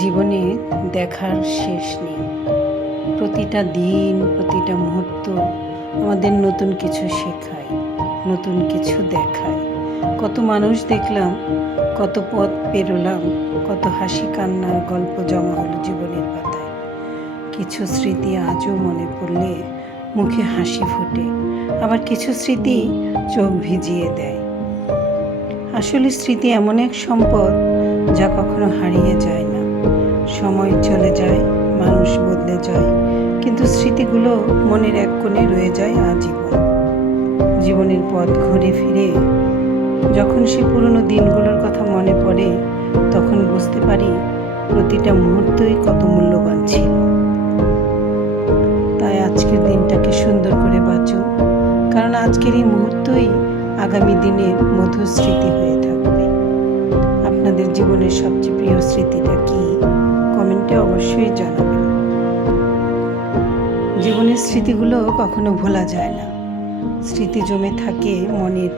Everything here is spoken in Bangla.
জীবনে দেখার শেষ নেই। প্রতিটা দিন, প্রতিটা মুহূর্ত আমাদের নতুন কিছু শেখায়, নতুন কিছু দেখায়। কত মানুষ দেখলাম, কত পথ পেরোলাম, কত হাসি কান্নার গল্প জমা হলো জীবনের পাতায়। কিছু স্মৃতি আজও মনে পড়লে মুখে হাসি ফোটে, আবার কিছু স্মৃতি চোখ ভিজিয়ে দেয়। আসলে স্মৃতি এমন এক সম্পদ যা কখনো হারিয়ে যায় না। সময় চলে যায়, মানুষ বদলে যায়, কিন্তু স্মৃতিগুলো মনের এক কোণে রয়ে যায় আজীবন। জীবনের পথ ঘুরে ফিরে যখন সে পুরনো দিনগুলোর কথা মনে পড়ে, তখন বুঝতে পারি প্রতিটা মুহূর্তই কত মূল্যবান ছিল। তাই আজকের দিনটাকে সুন্দর করে বাঁচুন, কারণ আজকের এই মুহূর্তই আগামী দিনের মধুর স্মৃতি হয়ে থাকবে। আপনাদের জীবনের সবচেয়ে প্রিয় স্মৃতিটা কি? কমেন্টে অবশ্যই জানাবেন। জীবনের স্মৃতিগুলো কখনো ভোলা যায় না, স্মৃতি জমে থাকে মনের